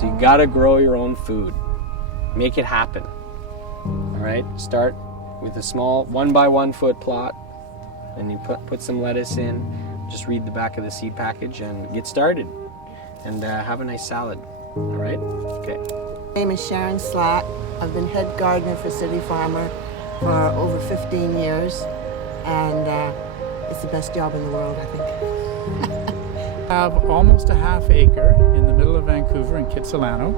So you gotta grow your own food. Make it happen. All right, start with a small 1 by 1 foot plot, and you put some lettuce in. Just read the back of the seed package and get started, and have a nice salad. All right? Okay. My name is Sharon Slatt. I've been head gardener for City Farmer for over 15 years, and it's the best job in the world, I think. Have almost a half acre in the middle of Vancouver in Kitsilano.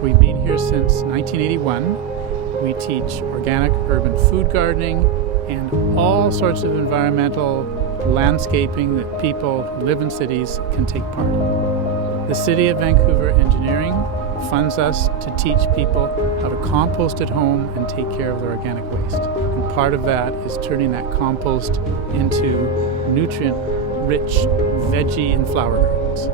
We've been here since 1981. We teach organic urban food gardening and all sorts of environmental landscaping that people who live in cities can take part in. The City of Vancouver Engineering funds us to teach people how to compost at home and take care of their organic waste. And part of that is turning that compost into nutrient-rich veggie and flower gardens.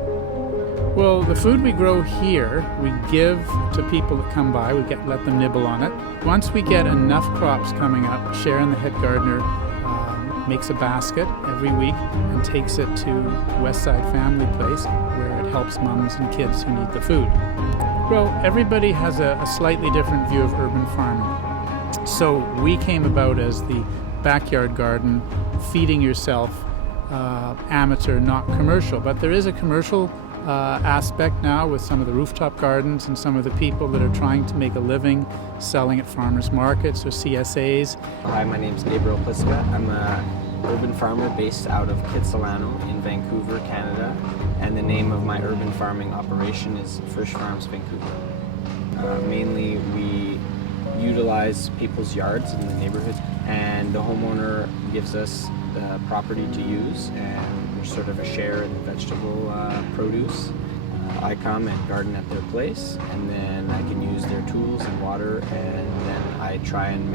Well, the food we grow here, we give to people that come by. We let them nibble on it. Once we get enough crops coming up, Sharon, the head gardener, makes a basket every week and takes it to Westside Family Place, where it helps mums and kids who need the food. Well, everybody has a slightly different view of urban farming. So we came about as the backyard garden, feeding yourself, amateur, not commercial. But there is a commercial aspect now with some of the rooftop gardens and some of the people that are trying to make a living selling at farmers markets or CSAs. Hi, my name's Gabriel Pliska. I'm an urban farmer based out of Kitsilano in Vancouver, Canada, and the name of my urban farming operation is Fresh Farms Vancouver. Mainly we utilize people's yards in the neighborhood, and the homeowner gives us the property to use, and there's sort of a share in the vegetable produce. I come and garden at their place, and then I can use their tools and water, and then I try and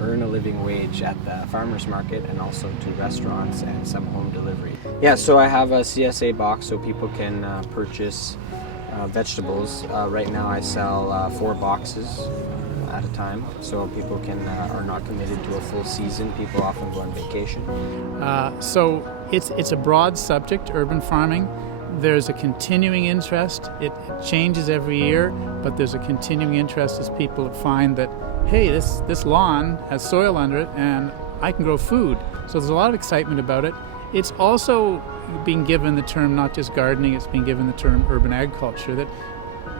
earn a living wage at the farmers market and also to restaurants and some home delivery. Yeah, so I have a CSA box so people can purchase vegetables. Right now I sell 4 boxes at a time, so people are not committed to a full season. People often go on vacation. So it's a broad subject, urban farming. There's a continuing interest. It changes every year, but there's a continuing interest as people find that, hey, this lawn has soil under it and I can grow food. So there's a lot of excitement about it. It's also being given the term not just gardening, it's being given the term urban agriculture that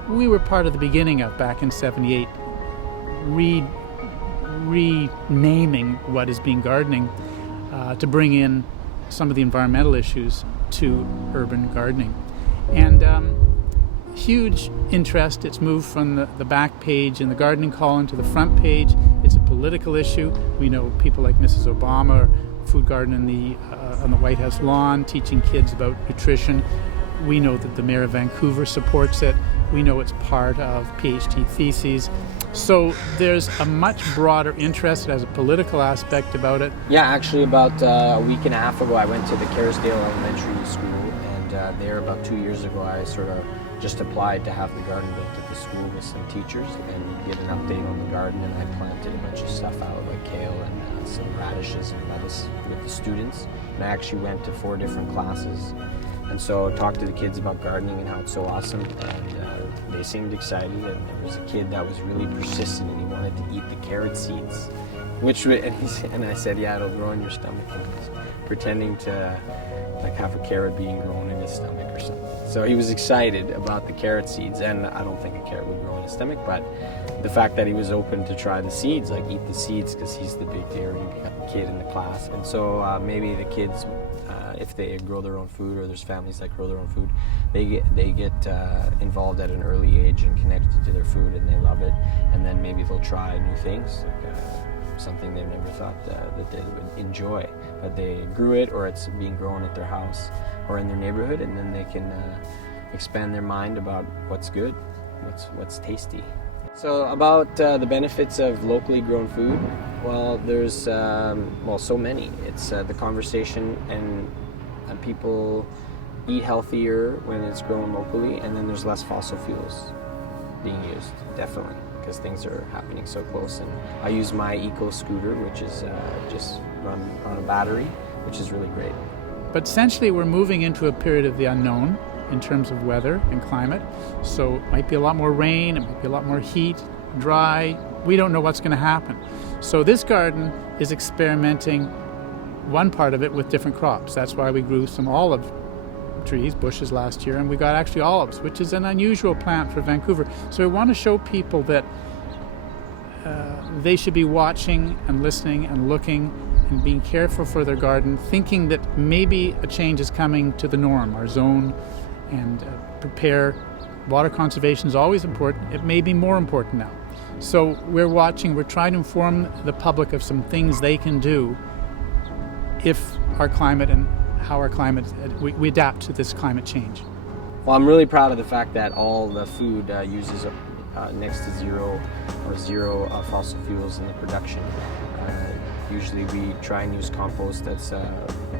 we were part of the beginning of back in '78, renaming what is being gardening to bring in some of the environmental issues to urban gardening. And huge interest. It's moved from the back page in the gardening column to the front page. It's a political issue. We know people like Mrs. Obama, food garden on the White House lawn, teaching kids about nutrition. We know that the Mayor of Vancouver supports it. We know it's part of PhD theses. So there's a much broader interest. It has a political aspect about it. Yeah, actually about a week and a half ago I went to the Kerrisdale Elementary School, and there about 2 years ago I sort of just applied to have the garden built at the school with some teachers and get an update on the garden, and I planted a bunch of stuff out like kale and some radishes and lettuce with the students. And I actually went to 4 different classes, and so talked to the kids about gardening and how it's so awesome, and they seemed excited. And there was a kid that was really persistent and he wanted to eat the carrot seeds, and I said, yeah, it'll grow in your stomach, and he was pretending to like have a carrot being grown in his stomach or something. So he was excited about the carrot seeds, and I don't think a carrot would grow in his stomach, but the fact that he was open to try the seeds, like eat the seeds, because he's the big daring kid in the class. And so maybe the kids, if they grow their own food, or there's families that grow their own food, they get involved at an early age and connected to their food, and they love it, and then maybe they'll try new things, like something they've never thought that they would enjoy, but they grew it, or it's being grown at their house or in their neighborhood, and then they can expand their mind about what's good, what's tasty. So about the benefits of locally grown food, well, there's so many. It's the conversation, and people eat healthier when it's grown locally, and then there's less fossil fuels being used, definitely, because things are happening so close. And I use my eco scooter, which is just run on a battery, which is really great. But essentially we're moving into a period of the unknown, in terms of weather and climate. So it might be a lot more rain, it might be a lot more heat, dry. We don't know what's going to happen. So this garden is experimenting one part of it with different crops. That's why we grew some olive trees, bushes last year, and we got actually olives, which is an unusual plant for Vancouver. So we want to show people that they should be watching and listening and looking and being careful for their garden, thinking that maybe a change is coming to the norm, our zone, and prepare. Water conservation is always important. It may be more important now. So we're watching, we're trying to inform the public of some things they can do if our climate and how our climate, we adapt to this climate change. Well, I'm really proud of the fact that all the food uses next to zero fossil fuels in the production. Usually we try and use compost that's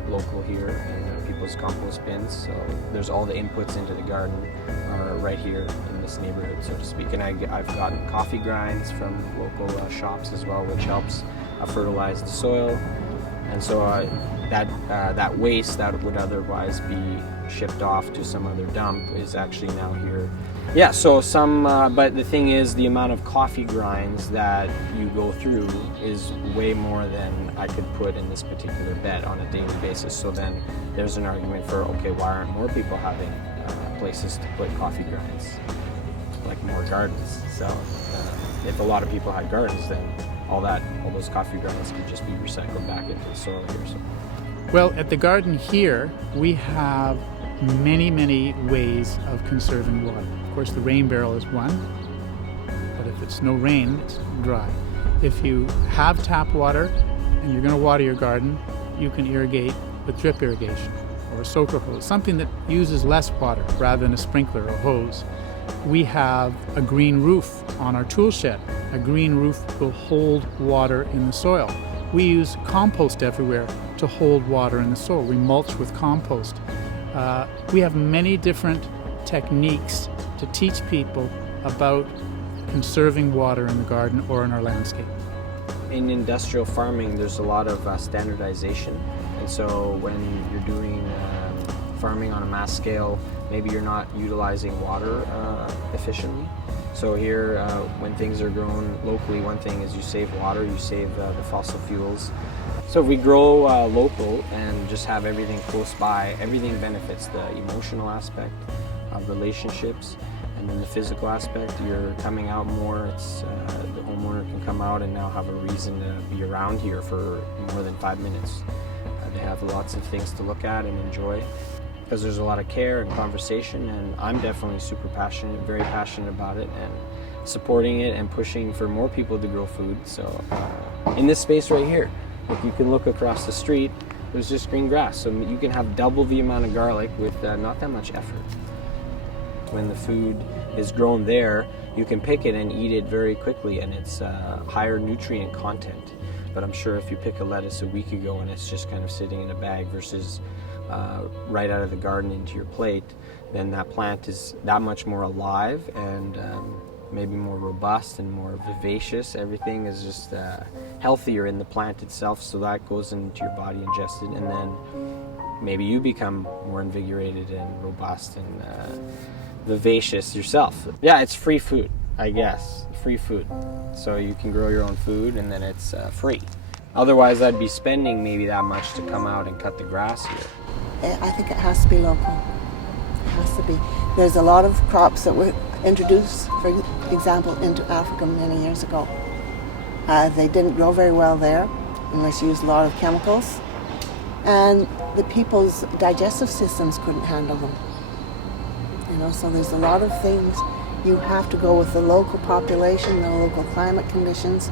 local here in people's compost bins. So there's all the inputs into the garden are right here in this neighborhood, so to speak. And I've gotten coffee grinds from local shops as well, which helps fertilize the soil. And so that waste that would otherwise be shipped off to some other dump is actually now here. Yeah, so but the thing is, the amount of coffee grinds that you go through is way more than I could put in this particular bed on a daily basis. So then there's an argument for, okay, why aren't more people having places to put coffee grinds, like more gardens? So if a lot of people had gardens, then all those coffee grinds could just be recycled back into the soil here. So. Well, at the garden here, we have many ways of conserving water. Of course, the rain barrel is one, but if it's no rain, it's dry. If you have tap water and you're going to water your garden, you can irrigate with drip irrigation or a soaker hose, something that uses less water rather than a sprinkler or hose. We have a green roof on our tool shed. A green roof will hold water in the soil. We use compost everywhere to hold water in the soil. We mulch with compost. We have many different techniques to teach people about conserving water in the garden or in our landscape. In industrial farming, there's a lot of standardization, and so when you're doing farming on a mass scale, maybe you're not utilizing water efficiently. So here, when things are grown locally, one thing is you save water, you save the fossil fuels. So if we grow local and just have everything close by, everything benefits the emotional aspect of relationships, and then the physical aspect. You're coming out more. It's the homeowner can come out and now have a reason to be around here for more than 5 minutes. They have lots of things to look at and enjoy, because there's a lot of care and conversation, and I'm definitely super passionate, very passionate about it, and supporting it and pushing for more people to grow food. So in this space right here, if you can look across the street, there's just green grass, so you can have double the amount of garlic with not that much effort. When the food is grown there, you can pick it and eat it very quickly, and it's higher nutrient content. But I'm sure if you pick a lettuce a week ago and it's just kind of sitting in a bag versus right out of the garden into your plate, then that plant is that much more alive and maybe more robust and more vivacious. Everything is just healthier in the plant itself, so that goes into your body ingested, and then maybe you become more invigorated and robust and vivacious yourself. Yeah, it's free food, I guess. Free food. So you can grow your own food, and then it's free. Otherwise, I'd be spending maybe that much to come out and cut the grass here. I think it has to be local. It has to be. There's a lot of crops that were introduced, for example, into Africa many years ago. They didn't grow very well there unless you used a lot of chemicals. And the people's digestive systems couldn't handle them. So there's a lot of things. You have to go with the local population, the local climate conditions.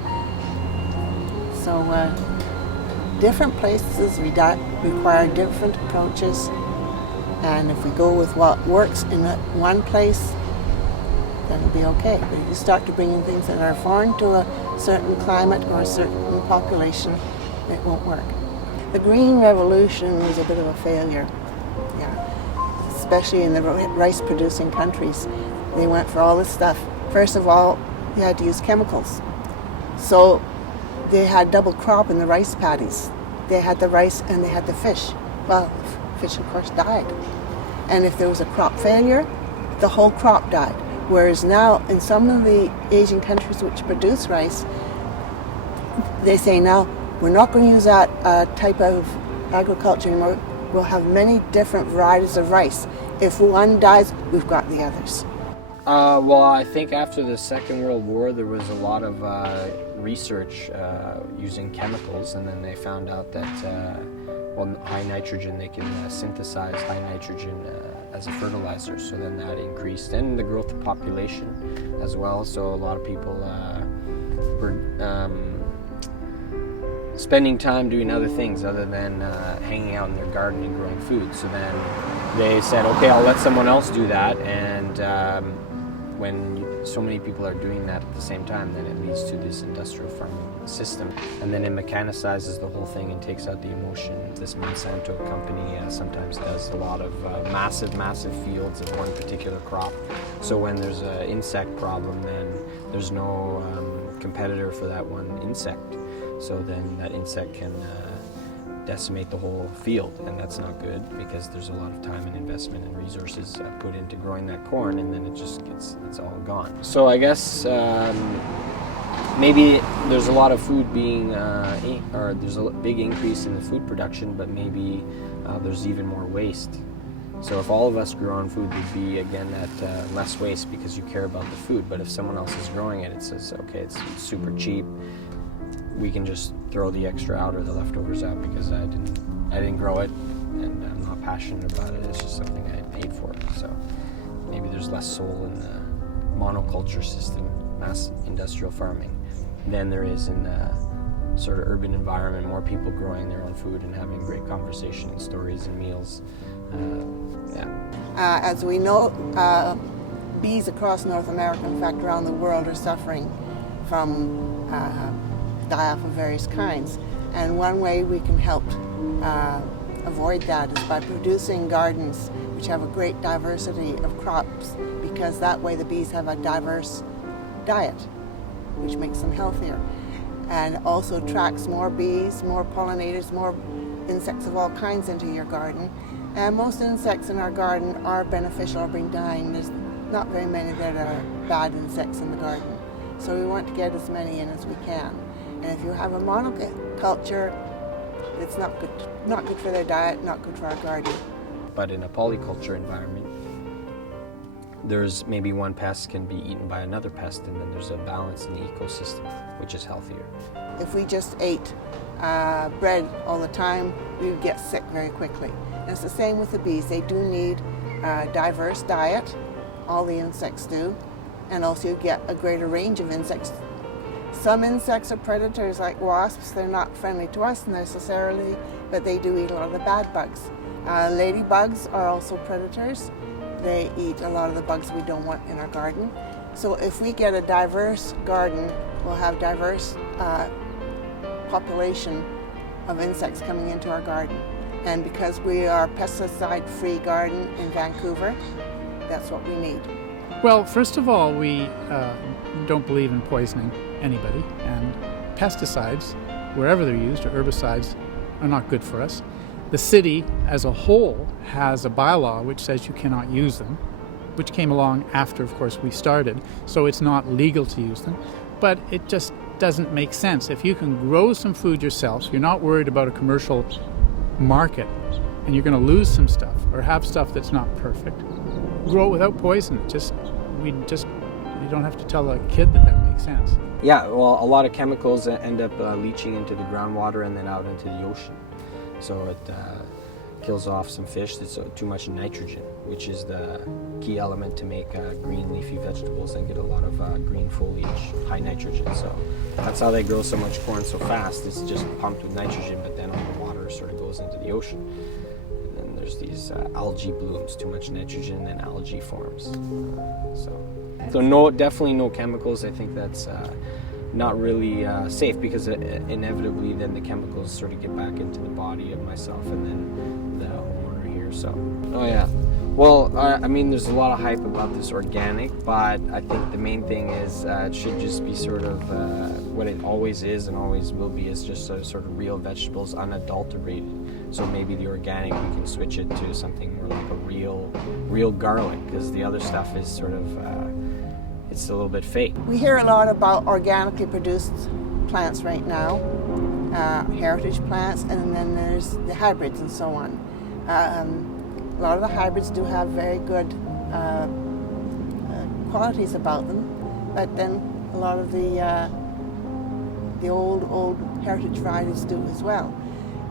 So different places require different approaches. And if we go with what works in one place, then it'll be okay. But if you start to bring in things that are foreign to a certain climate or a certain population, it won't work. The Green Revolution was a bit of a failure, especially in the rice-producing countries. They went for all this stuff. First of all, you had to use chemicals. So they had double crop in the rice paddies. They had the rice and they had the fish. Well, fish, of course, died. And if there was a crop failure, the whole crop died. Whereas now, in some of the Asian countries which produce rice, they say now, we're not going to use that type of agriculture anymore. We'll have many different varieties of rice. If one dies, we've got the others. Well, I think after the Second World War, there was a lot of research using chemicals, and then they found out that high nitrogen, they can synthesize high nitrogen as a fertilizer, so then that increased, and the growth of population as well. So a lot of people were spending time doing other things other than hanging out in their garden and growing food. So then they said, okay, I'll let someone else do that, and when so many people are doing that at the same time, then it leads to this industrial farming system, and then it mechanicizes the whole thing and takes out the emotion. This Monsanto company sometimes does a lot of massive fields of one particular crop, so when there's an insect problem, then there's no competitor for that one insect, so then that insect can decimate the whole field, and that's not good because there's a lot of time and investment and resources put into growing that corn, and then it's all gone. So I guess maybe there's a lot of food being, or there's a big increase in the food production, but maybe there's even more waste. So if all of us grew our own food, there'd be again that less waste because you care about the food. But if someone else is growing it, it says, okay, it's super cheap. We can just throw the extra out or the leftovers out because I didn't grow it, and I'm not passionate about it. It's just something I paid for. So maybe there's less soul in the monoculture system, mass industrial farming, than there is in the sort of urban environment. More people growing their own food and having great conversation and stories and meals. As we know, bees across North America, in fact around the world, are suffering from die-off of various kinds. And one way we can help avoid that is by producing gardens which have a great diversity of crops, because that way the bees have a diverse diet, which makes them healthier, and also attracts more bees, more pollinators, more insects of all kinds into your garden. And most insects in our garden are beneficial or bring dying. There's not very many that are bad insects in the garden. So we want to get as many in as we can. And if you have a monoculture, it's not good for their diet, not good for our garden. But in a polyculture environment, there's maybe one pest can be eaten by another pest, and then there's a balance in the ecosystem, which is healthier. If we just ate bread all the time, we would get sick very quickly. And it's the same with the bees. They do need a diverse diet, all the insects do, and also you get a greater range of insects. Some insects are predators like wasps. They're not friendly to us necessarily, but they do eat a lot of the bad bugs. Ladybugs are also predators. They eat a lot of the bugs we don't want in our garden. So if we get a diverse garden, we'll have diverse population of insects coming into our garden. And because we are a pesticide-free garden in Vancouver, that's what we need. Well, first of all, we don't believe in poisoning anybody, and pesticides, wherever they're used, or herbicides, are not good for us. The city as a whole has a bylaw which says you cannot use them, which came along after, of course, we started, so it's not legal to use them, but it just doesn't make sense. If you can grow some food yourself, so you're not worried about a commercial market, and you're going to lose some stuff, or have stuff that's not perfect, grow it without poison. You don't have to tell a kid that makes sense. Yeah, well, a lot of chemicals end up leaching into the groundwater and then out into the ocean. So it kills off some fish that's too much nitrogen, which is the key element to make green leafy vegetables and get a lot of green foliage, high nitrogen. So that's how they grow so much corn so fast. It's just pumped with nitrogen, but then all the water sort of goes into the ocean. And then there's these algae blooms, too much nitrogen, and algae forms. So definitely no chemicals. I think that's not really safe, because inevitably then the chemicals sort of get back into the body of myself and then the homeowner here. So, oh yeah. Well, I mean, there's a lot of hype about this organic, but I think the main thing is it should just be sort of what it always is and always will be, is just sort of real vegetables, unadulterated So maybe the organic, we can switch it to something more like a real garlic, because the other stuff is sort of, it's a little bit fake. We hear a lot about organically produced plants right now, heritage plants, and then there's the hybrids and so on. A lot of the hybrids do have very good qualities about them, but then a lot of the old heritage varieties do as well.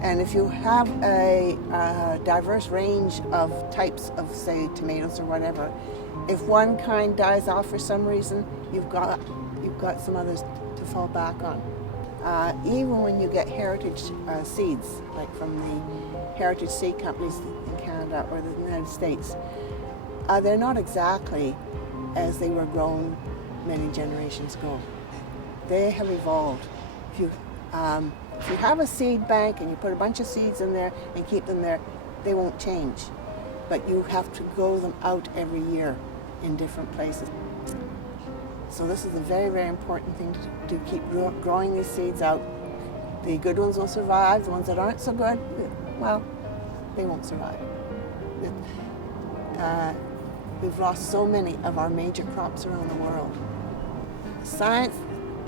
And if you have a diverse range of types of, say, tomatoes or whatever, if one kind dies off for some reason, you've got some others to fall back on. Even when you get heritage seeds, like from the heritage seed companies in Canada or the United States, they're not exactly as they were grown many generations ago. They have evolved. If you have a seed bank and you put a bunch of seeds in there and keep them there, they won't change. But you have to grow them out every year in different places. So this is a very, very important thing to keep growing these seeds out. The good ones will survive. The ones that aren't so good, well, they won't survive. We've lost so many of our major crops around the world. Science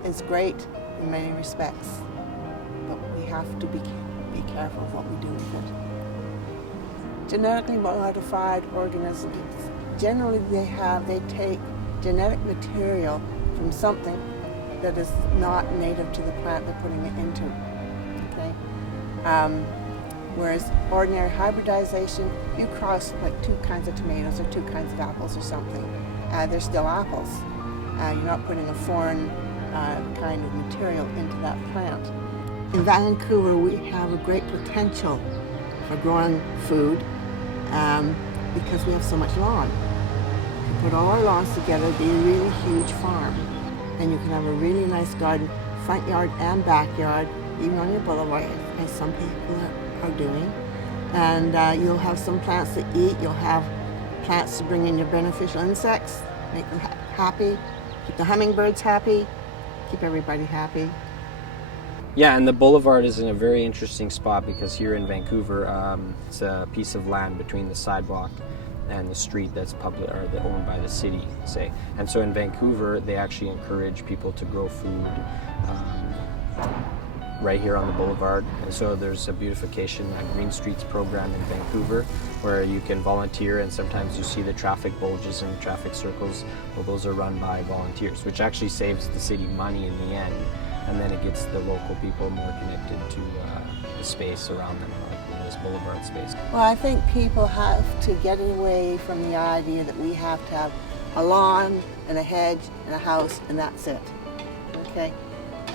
is great in many respects, but we have to be careful of what we do with it. Genetically modified organisms, generally they take genetic material from something that is not native to the plant they're putting it into. Okay? Whereas ordinary hybridization, you cross like 2 kinds of tomatoes or 2 kinds of apples or something. They're still apples. You're not putting a foreign kind of material into that plant. In Vancouver, we have a great potential for growing food because we have so much lawn. You put all our lawns together, it'd be a really huge farm. And you can have a really nice garden, front yard and backyard, even on your boulevard, as some people are doing. And you'll have some plants to eat. You'll have plants to bring in your beneficial insects, make them happy, keep the hummingbirds happy, keep everybody happy. Yeah, and the boulevard is in a very interesting spot because here in Vancouver, it's a piece of land between the sidewalk and the street that's public or owned by the city, say. And so in Vancouver, they actually encourage people to grow food right here on the boulevard. And so there's a beautification, Green Streets program in Vancouver, where you can volunteer, and sometimes you see the traffic bulges and traffic circles. Well, those are run by volunteers, which actually saves the city money in the end. And then it gets the local people more connected to the space around them, like this boulevard space. Well, I think people have to get away from the idea that we have to have a lawn and a hedge and a house and that's it. Okay?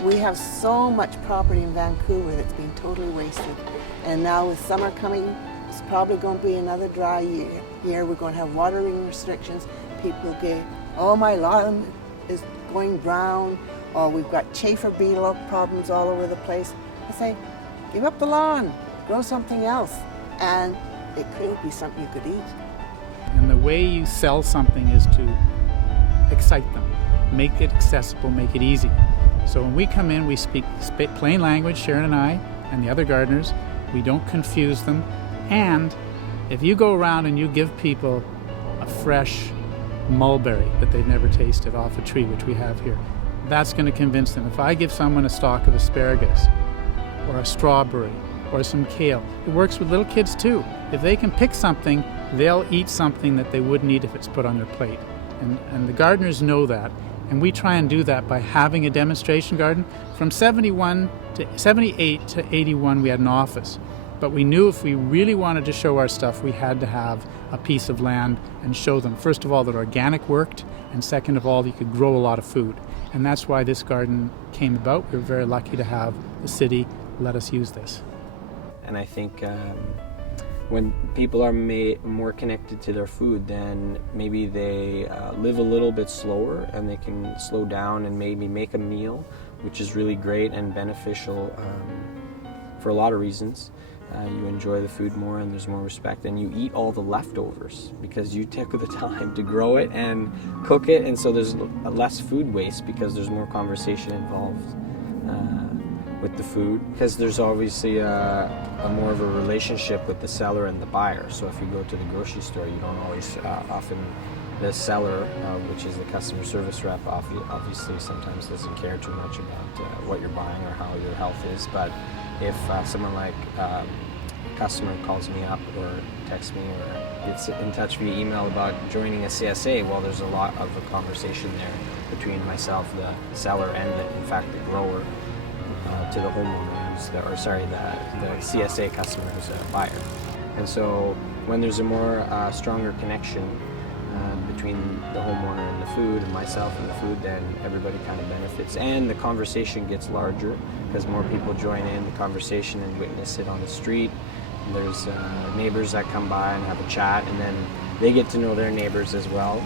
We have so much property in Vancouver that's been totally wasted. And now with summer coming, it's probably going to be another dry year. We're going to have watering restrictions. People get, oh, my lawn is going brown, or we've got chafer beetle problems all over the place. I say, give up the lawn, grow something else, and it could be something you could eat. And the way you sell something is to excite them, make it accessible, make it easy. So when we come in, we speak plain language, Sharon and I, and the other gardeners. We don't confuse them. And if you go around and you give people a fresh mulberry that they've never tasted off a tree, which we have here, that's going to convince them. If I give someone a stalk of asparagus or a strawberry or some kale, it works with little kids too. If they can pick something, they'll eat something that they wouldn't eat if it's put on their plate. And the gardeners know that. And we try and do that by having a demonstration garden. From 78 to 81, we had an office. But we knew if we really wanted to show our stuff, we had to have a piece of land and show them, first of all, that organic worked, and second of all, that you could grow a lot of food. And that's why this garden came about. We were very lucky to have the city let us use this. And I think when people are more connected to their food, then maybe they live a little bit slower and they can slow down and maybe make a meal, which is really great and beneficial for a lot of reasons. You enjoy the food more and there's more respect, and you eat all the leftovers because you took the time to grow it and cook it, and so there's less food waste because there's more conversation involved, with the food, because there's obviously a more of a relationship with the seller and the buyer. So if you go to the grocery store, you don't always often the seller, which is the customer service rep, obviously sometimes doesn't care too much about what you're buying or how your health is. But if someone like a customer calls me up or texts me or gets in touch via email about joining a CSA, well, there's a lot of a conversation there between myself, the seller, and in fact the grower, to the homeowner, the CSA customer who's a buyer. And so when there's a more stronger connection between the homeowner and the food, and myself and the food, then everybody kind of benefits, and the conversation gets larger because more people join in the conversation and witness it on the street. And there's neighbors that come by and have a chat, and then they get to know their neighbors as well.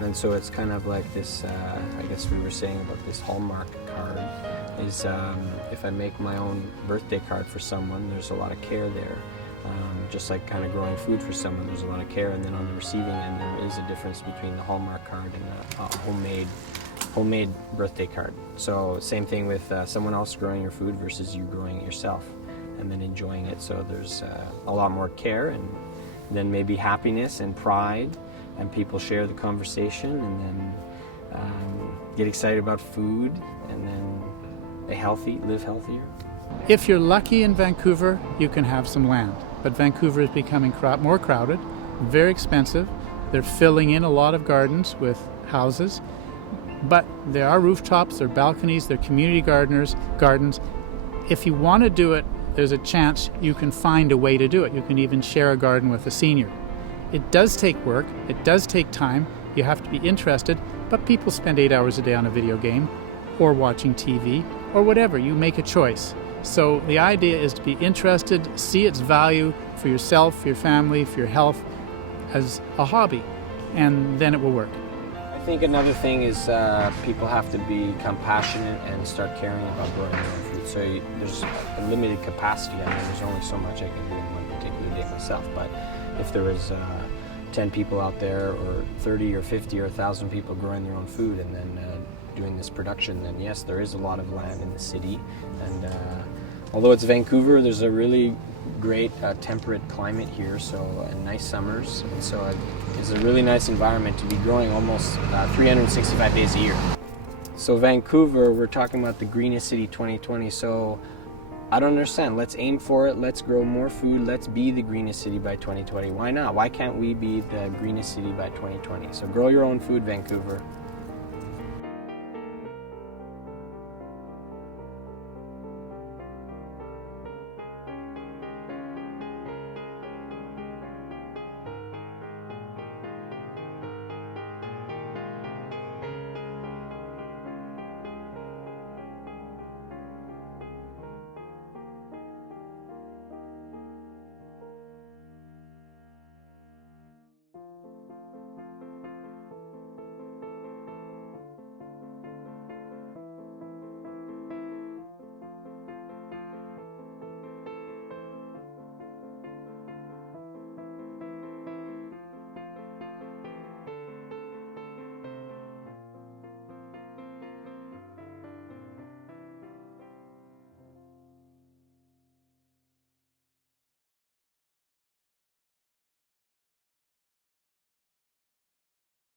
And so it's kind of like this, I guess we were saying about this Hallmark card, is if I make my own birthday card for someone, there's a lot of care there. Just like kind of growing food for someone, there's a lot of care, and then on the receiving end, there is a difference between the Hallmark card and a homemade birthday card. So same thing with someone else growing your food versus you growing it yourself and then enjoying it. So there's a lot more care, and then maybe happiness and pride, and people share the conversation, and then get excited about food, and then live healthier. If you're lucky in Vancouver, you can have some land. But Vancouver is becoming more crowded, very expensive. They're filling in a lot of gardens with houses. But there are rooftops, there are balconies, there are community gardens. If you want to do it, there's a chance you can find a way to do it. You can even share a garden with a senior. It does take work, it does take time, you have to be interested, but people spend 8 hours a day on a video game or watching TV or whatever. You make a choice. So the idea is to be interested, see its value for yourself, for your family, for your health as a hobby, and then it will work. I think another thing is people have to become passionate and start caring about growing their own food. So there's a limited capacity. I mean, there's only so much I can do in one particular day myself. But if there was 10 people out there, or 30 or 50 or 1,000 people growing their own food, and then doing this production, then yes, there is a lot of land in the city. And although it's Vancouver, there's a really great temperate climate here, so and nice summers, and so it's a really nice environment to be growing almost 365 days a year. So Vancouver, we're talking about the greenest city 2020, so I don't understand. Let's aim for it, let's grow more food, let's be the greenest city by 2020. Why not? Why can't we be the greenest city by 2020? So grow your own food, Vancouver.